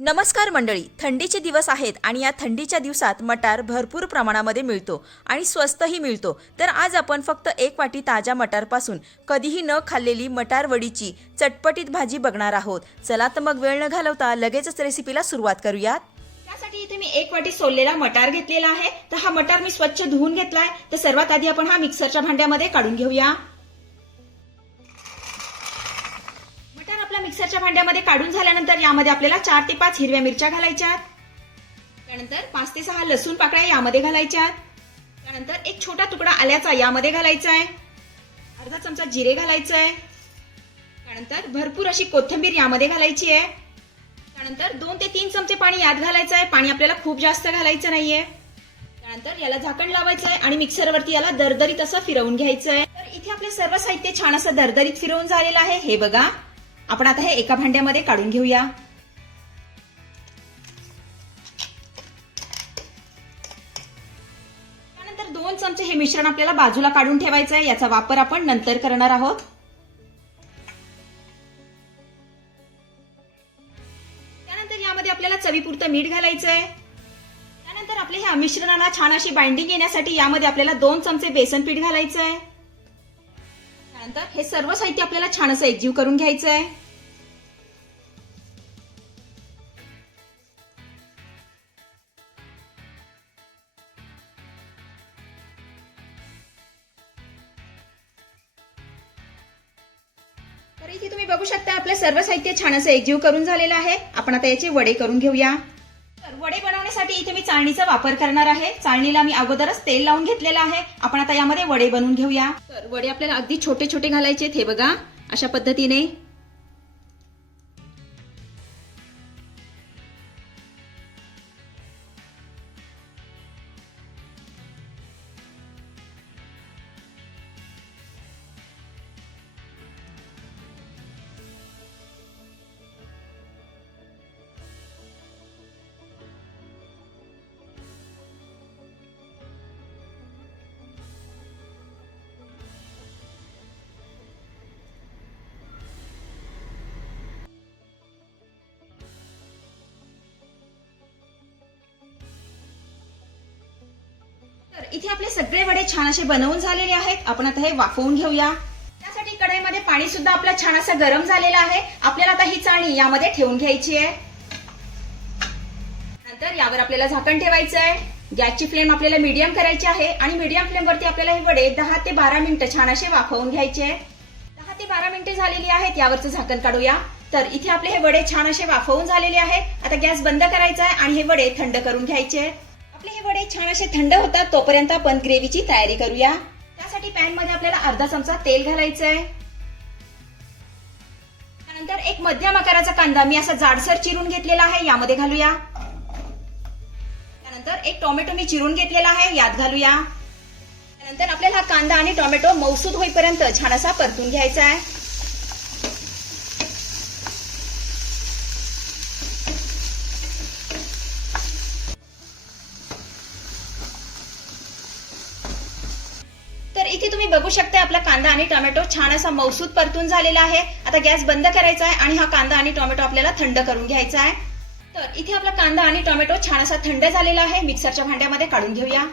नमस्कार मंडळी. थंडीचे दिवस आहेत आणि या थंडीच्या दिवसात मटार भरपूर प्रमाणामध्ये मिळतो आणि स्वस्तही मिळतो. तर आज आपण फक्त एक वाटी ताज्या मटारपासून कधीही न खाल्लेली मटार वडीची चटपटीत भाजी बघणार आहोत. चला तर मग वेळ न घालवता लगेचच रेसिपीला सुरुवात करूयात. त्यासाठी इथे मी एक वाटी सोललेला मटार घेतलेला आहे. तर हा मटार मी स्वच्छ धुवून घेतलाय. तर सर्वात आधी आपण हा मिक्सरच्या भांड्यामध्ये काढून घेऊया. मिक्सरच्या भांड्यामध्ये काढून झाल्यानंतर यामध्ये आपल्याला चार ते पाच हिरव्या मिरच्या घालायच्यात त्यानंतर पाच ते सहा लसूण पाकळ्या यामध्ये घालायच्यात त्यानंतर एक छोटा तुकडा आल्याचा यामध्ये घालायचा आहे. अर्धा चमचा जिरे घालायचं आहे. त्यानंतर भरपूर अशी कोथिंबीर यामध्ये घालायची आहे. त्यानंतर दोन ते तीन चमचे पाणी यात घालायचं आहे. पाणी आपल्याला खूप जास्त घालायचं नाहीये. त्यानंतर याला झाकण लावायचं आहे आणि मिक्सरवरती याला दरदरीत असं फिरवून घ्यायचं आहे. तर इथे आपले सर्व साहित्य छान असं दरदरीत फिरवून झालेलं आहे. हे बघा. आपण आता हे एका भांड्यामध्ये काढून घेऊया. त्यानंतर दोन चमचे हे मिश्रण आपल्याला बाजूला काढून ठेवायचं आहे. याचा वापर आपण नंतर करणार आहोत. त्यानंतर यामध्ये आपल्याला चवीपुरतं मीठ घालायचं आहे. त्यानंतर आपल्या ह्या मिश्रणाला छान अशी बाइंडिंग येण्यासाठी यामध्ये आपल्याला दोन चमचे बेसन पीठ घालायचं आहे. त्यानंतर हे सर्व साहित्य आपल्याला छान असं एकजीव करून घ्यायचं आहे. तर इथे तुम्ही बघू शकता आपलं सर्व साहित्य छान असं एकजीव करून झालेलं आहे. आपण आता याचे वडे करून घेऊया. तर वडे बनवण्यासाठी इथे मी चाळणीचा वापर करणार आहे. चाळणीला मी अगोदरच तेल लावून घेतलेलं आहे. आपण आता यामध्ये वडे बनवून घेऊया. तर वडे आपल्याला अगदी छोटे छोटे घालायचे हे बघा. अशा पद्धतीने. तर इथे आपले सगळे वडे छान असे बनवून झालेले आहेत. आपण आता हे वाफवून घेऊया. त्यासाठी कढईमध्ये पाणी सुद्धा आपलं छान असं गरम झालेलं आहे. आपल्याला आता ही चाळणी यामध्ये ठेवून घ्यायची आहे. नंतर यावर आपल्याला झाकण ठेवायचं आहे. गॅसची फ्लेम आपल्याला मीडियम करायची आहे आणि मीडियम फ्लेमवरती आपल्याला हे वडे दहा ते बारा मिनिटं छान असे वाफवून घ्यायचे आहे. दहा ते बारा मिनिटे झालेली आहेत. यावरचं झाकण काढूया. तर इथे आपले हे वडे छान असे वाफवून झालेले आहेत. आता गॅस बंद करायचा आहे आणि हे वडे थंड करून घ्यायचे आपले हे वडे छान असे थंड होतात तोपर्यंत आपण ग्रेव्हीची तयारी करूया. त्यासाठी पॅनमध्ये आपल्याला अर्धा चमचा तेल घालायचं आहे त्यानंतर एक मध्यम आकाराचा कांदा मी असा जाडसर चिरून घेतलेला आहे यामध्ये घालूया. त्यानंतर एक टोमॅटो मी चिरून घेतलेला आहे यात घालूया. त्यानंतर आपल्याला हा कांदा आणि टोमॅटो मौसूद होईपर्यंत छान असा परतून घ्यायचा आहे तर इथे तुम्ही बघू शकते आपला कांदा आणि टोमॅटो छान असा मौसूद परतून झालेला आहे. आता गॅस बंद करायचा आहे आणि हा कांदा आणि टोमॅटो आपल्याला थंड करून घ्यायचा आहे. तर इथे आपला कांदा आणि टोमॅटो छान असा थंड झालेला आहे. मिक्सरच्या भांड्यामध्ये काढून घेऊया.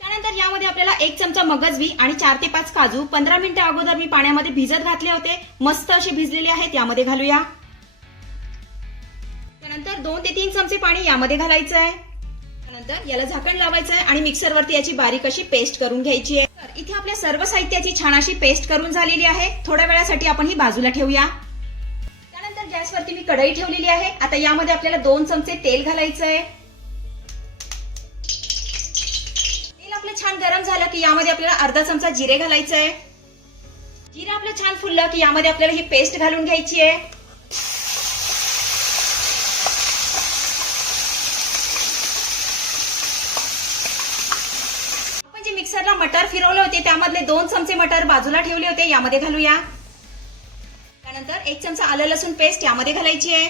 त्यानंतर यामध्ये आपल्याला एक चमचा मगजवी आणि चार ते पाच काजू. पंधरा मिनिटं अगोदर मी पाण्यामध्ये भिजत घातले होते. मस्त असे भिजलेले आहेत. यामध्ये घालूया. त्यानंतर दोन ते तीन चमचे पाणी यामध्ये घालायचं आहे. नंतर याला झाकण लावायचं आहे आणि मिक्सरवरती याची बारीक अशी पेस्ट करून घ्यायची आहे. तर इथे आपल्या सर्व साहित्याची छान अशी पेस्ट करून झालेली आहे. थोड्या वेळासाठी आपण ही बाजूला ठेवूया. त्यानंतर गॅसवरती मी कढई ठेवलेली आहे. आता यामध्ये आपल्याला दोन चमचे तेल घालायचं आहे तेल आपलं छान गरम झालं की यामध्ये आपल्याला अर्धा चमचा जिरे घालायचं आहे जिरे आपलं छान फुललं की यामध्ये आपल्याला ही पेस्ट घालून घ्यायची आहे. होते त्यामधले दोन चमचे मटर बाजूला ठेवले होते यामध्ये घालूया. त्यानंतर एक चमचा आलं लसूण पेस्ट यामध्ये घालायची आहे.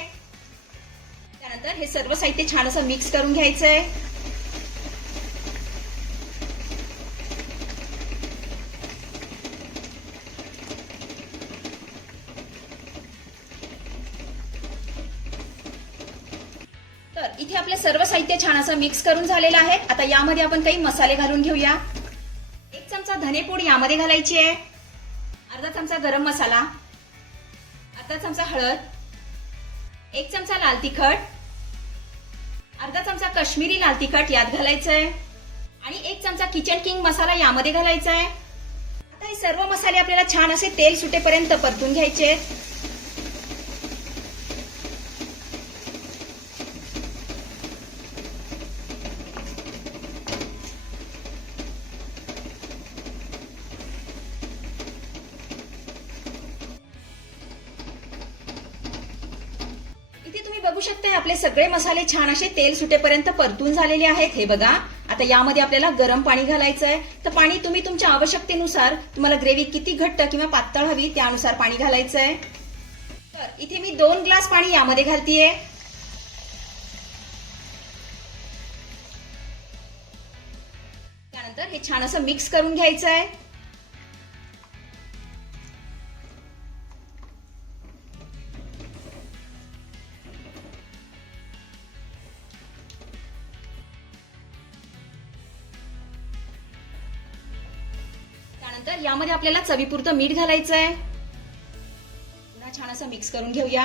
त्यानंतर हे सर्व साहित्य छान असं मिक्स करून घ्यायचंय. तर इथे आपलं सर्व साहित्य छान असं मिक्स करून झालेलं आहे. आता यामध्ये आपण काही मसाले घालून घेऊया. धनेपूड यामध्ये घालायची आहे. अर्धा चमचा गरम मसाला अर्धा चमचा हळद एक चमचा लाल तिखट अर्धा चमचा काश्मीरी लाल तिखट यात घालायचं आहे आणि एक चमचा किचन किंग मसाला यामध्ये घालायचा आहे आता हे सर्व मसाले आपल्याला छान असे तेल सुटेपर्यंत परतून घ्यायचे आहेत. बघू शकताय? आपले सगळे मसाले छान असे तेल सुटेपर्यंत परतून झालेले आहेत. हे बघा. आता यामध्ये आपल्याला गरम पाणी घालायचं आहे तर पाणी तुम्ही तुमच्या आवश्यकतेनुसार तुम्हाला ग्रेव्ही किती घट्ट किंवा पातळ हवी त्यानुसार पाणी घालायचं आहे तर इथे मी दोन ग्लास पाणी यामध्ये घालतीये. त्यानंतर हे छान असं मिक्स करून घ्यायचं आहे त्यानंतर यामध्ये आपल्याला चवीपुरतं मीठ घालायचं आहे पुन्हा छान असं मिक्स करून घेऊया.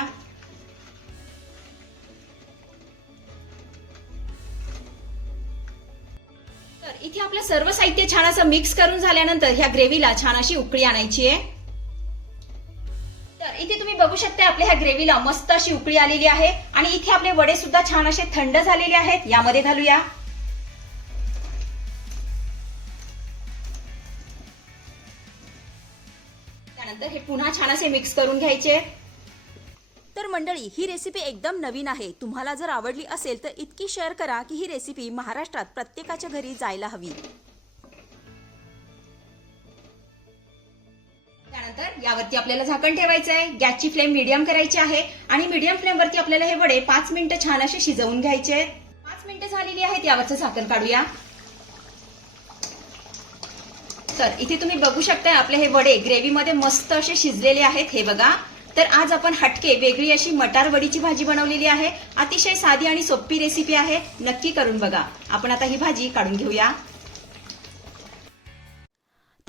तर इथे आपलं सर्व साहित्य छान असं मिक्स करून झाल्यानंतर ह्या ग्रेव्हीला छान अशी उकळी आणायची आहे. तर इथे तुम्ही बघू शकता आपल्या ह्या ग्रेव्हीला मस्त अशी उकळी आलेली आहे. आणि इथे आपले वडे सुद्धा छान असे थंड झालेले आहेत. यामध्ये घालूया. त्यानंतर हे पुन्हा छान असे मिक्स करून घ्यायचे. तर मंडळी ही रेसिपी एकदम नवीन आहे. तुम्हाला जर आवडली असेल तर इतकी शेअर करा की ही रेसिपी महाराष्ट्रात प्रत्येकाच्या घरी जायला हवी. त्यानंतर यावरती आपल्याला झाकण ठेवायचं आहे. गॅसची फ्लेम मीडियम करायची आहे आणि मीडियम फ्लेम वरती आपल्याला हे वडे पाच मिनिटं छान असे शिजवून घ्यायचे आहेत. पाच मिनिटं झालेली आहेत यावरचं झाकण काढूया. तर इथे तुम्ही बघू शकता आपले हे वडे ग्रेव्हीमध्ये मस्त असे शिजलेले आहेत हे बघा. तर आज आपण हटके वेगळी अशी मटार वडीची भाजी बनवलेली आहे. अतिशय साधी आणि सोपी रेसिपी आहे. नक्की करून बघा. आपण आता ही भाजी काढून घेऊया.